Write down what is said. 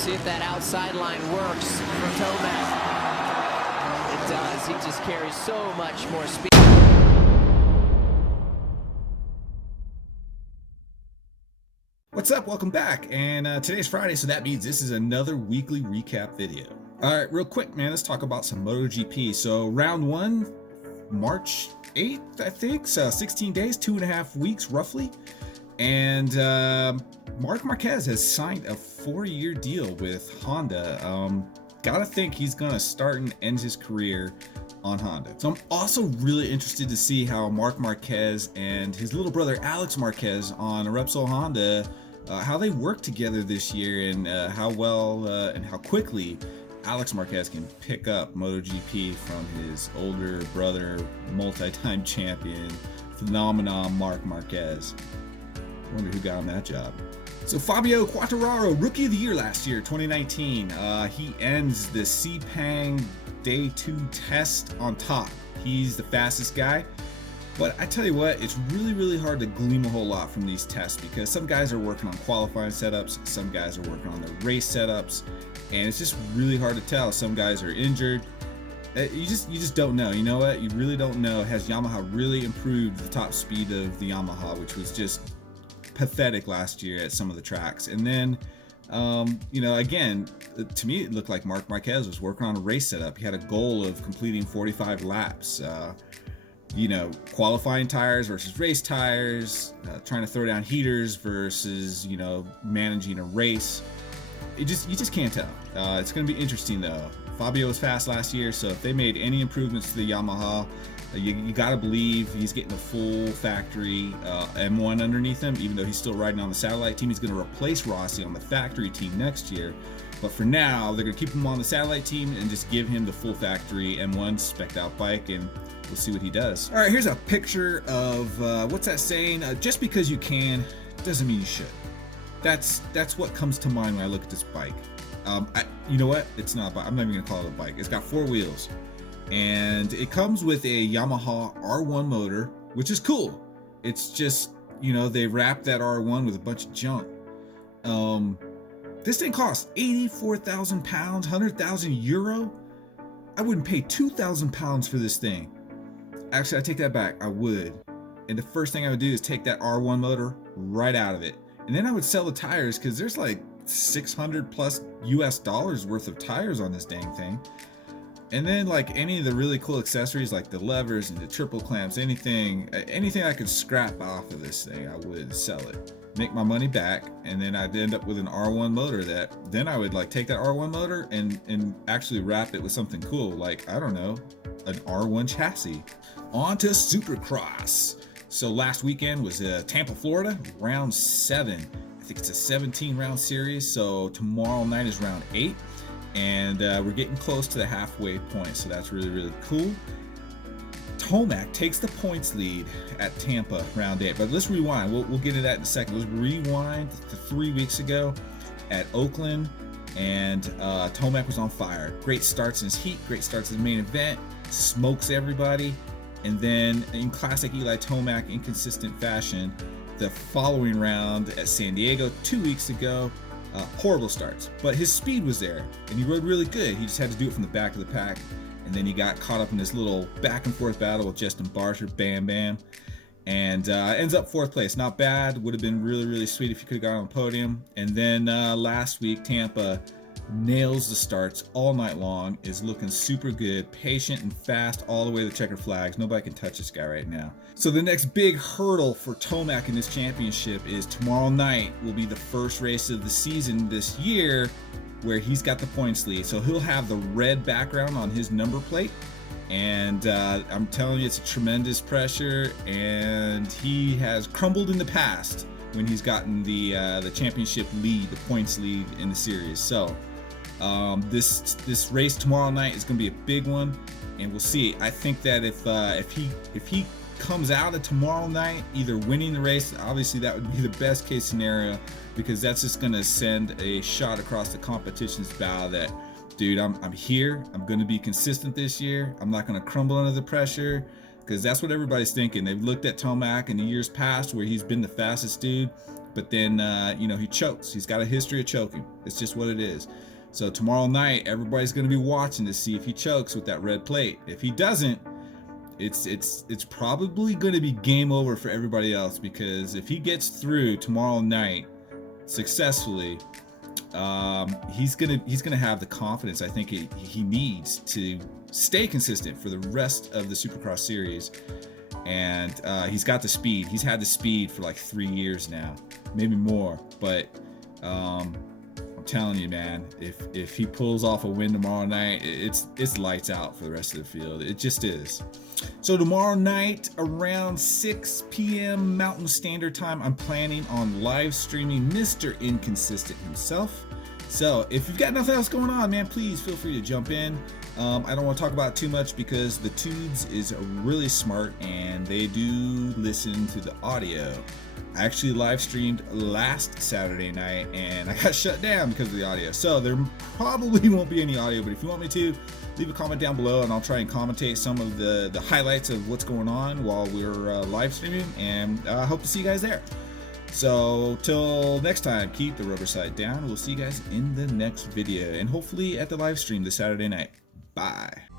See if that outside line works for Tomac. It does. He just carries so much more speed. What's up? Welcome back. And today's Friday, so that means this is another weekly recap video. All right, real quick, man, let's talk about some MotoGP. So round one, March 8th, I think. So 16 days, 2.5 weeks roughly. And Marc Marquez has signed a 4-year deal with Honda. Gotta think he's gonna start and end his career on Honda. So I'm also really interested to see how Marc Marquez and his little brother Alex Marquez on a Repsol Honda, how they work together this year, and how well and how quickly Alex Marquez can pick up MotoGP from his older brother, multi-time champion, phenomenon Marc Marquez. I wonder who got him that job. So Fabio Quartararo, Rookie of the Year last year, 2019. He ends the Sepang Day 2 test on top. He's the fastest guy. But I tell you what, it's really, really hard to glean a whole lot from these tests because some guys are working on qualifying setups, some guys are working on their race setups, and it's just really hard to tell. Some guys are injured. You just don't know. You know what? You really don't know. Has Yamaha really improved the top speed of the Yamaha, which was just pathetic last year at some of the tracks? And then again, to me it looked like Marc Marquez was working on a race setup. He had a goal of completing 45 laps, qualifying tires versus race tires, trying to throw down heaters versus managing a race. You just can't tell. It's going to be interesting though. Fabio was fast last year, so if they made any improvements to the Yamaha, you gotta believe he's getting a full factory M1 underneath him. Even though he's still riding on the satellite team, he's going to replace Rossi on the factory team next year. But for now, they're going to keep him on the satellite team and just give him the full factory M1 spec'd out bike, and we'll see what he does. All right, here's a picture of what's that saying? Just because you can doesn't mean you should. That's what comes to mind when I look at this bike. You know what? It's not a bike. I'm not even going to call it a bike. It's got 4 wheels. And it comes with a Yamaha R1 motor, which is cool. It's just, they wrapped that R1 with a bunch of junk. This thing costs 84,000 pounds, 100,000 euro. I wouldn't pay 2,000 pounds for this thing. Actually, I take that back. I would. And the first thing I would do is take that R1 motor right out of it. And then I would sell the tires because there's like 600 plus US dollars worth of tires on this dang thing. And then like any of the really cool accessories like the levers and the triple clamps, anything I could scrap off of this thing, I would sell it, make my money back, and then I'd end up with an R1 motor that then I would like take that R1 motor and actually wrap it with something cool, like, I don't know, an R1 chassis. On to Supercross. So last weekend was Tampa, Florida, round 7. I think it's a 17 round series. So tomorrow night is round 8. And we're getting close to the halfway point, so that's really, really cool. Tomac takes the points lead at Tampa round 8, but let's rewind. We'll get to that in a second. Let's rewind to 3 weeks ago at Oakland, and Tomac was on fire. Great starts in his heat, great starts in the main event, smokes everybody, and then in classic Eli Tomac inconsistent fashion, the following round at San Diego 2 weeks ago, horrible starts, but his speed was there and he rode really good. He just had to do it from the back of the pack, and then he got caught up in this little back and forth battle with Justin Barcia, bam, and ends up 4th place. Not bad. Would have been really, really sweet if he could have got on the podium. And then last week, Tampa nails the starts all night long, is looking super good, patient and fast all the way to the checkered flags. Nobody can touch this guy right now. So the next big hurdle for Tomac in this championship is tomorrow night will be the first race of the season this year where he's got the points lead. So he'll have the red background on his number plate, and I'm telling you, it's a tremendous pressure, and he has crumbled in the past when he's gotten the championship lead, the points lead in the series. So this race tomorrow night is going to be a big one, and we'll see. I think that if he comes out of tomorrow night either winning the race, obviously that would be the best case scenario, because that's just going to send a shot across the competition's bow that, dude, I'm here. I'm going to be consistent this year. I'm not going to crumble under the pressure, because that's what everybody's thinking. They've looked at Tomac in the years past where he's been the fastest dude. but then you know, he chokes. He's got a history of choking. It's just what it is. So tomorrow night, everybody's going to be watching to see if he chokes with that red plate. If he doesn't, it's probably going to be game over for everybody else, because if he gets through tomorrow night successfully, he's gonna have the confidence I think he needs to stay consistent for the rest of the Supercross series. And he's got the speed. He's had the speed for like 3 years now, maybe more. But I'm telling you, man, if he pulls off a win tomorrow night, it's lights out for the rest of the field. It just is. So tomorrow night around 6 p.m. Mountain Standard Time, I'm planning on live streaming Mr. Inconsistent himself. So if you've got nothing else going on, man, please feel free to jump in. I don't want to talk about it too much because the Tubes is really smart and they do listen to the audio. I actually live streamed last Saturday night and I got shut down because of the audio. So there probably won't be any audio, but if you want me to, leave a comment down below and I'll try and commentate some of the highlights of what's going on while we're live streaming, and I hope to see you guys there. So till next time, keep the rubber side down. We'll see you guys in the next video and hopefully at the live stream this Saturday night. Bye.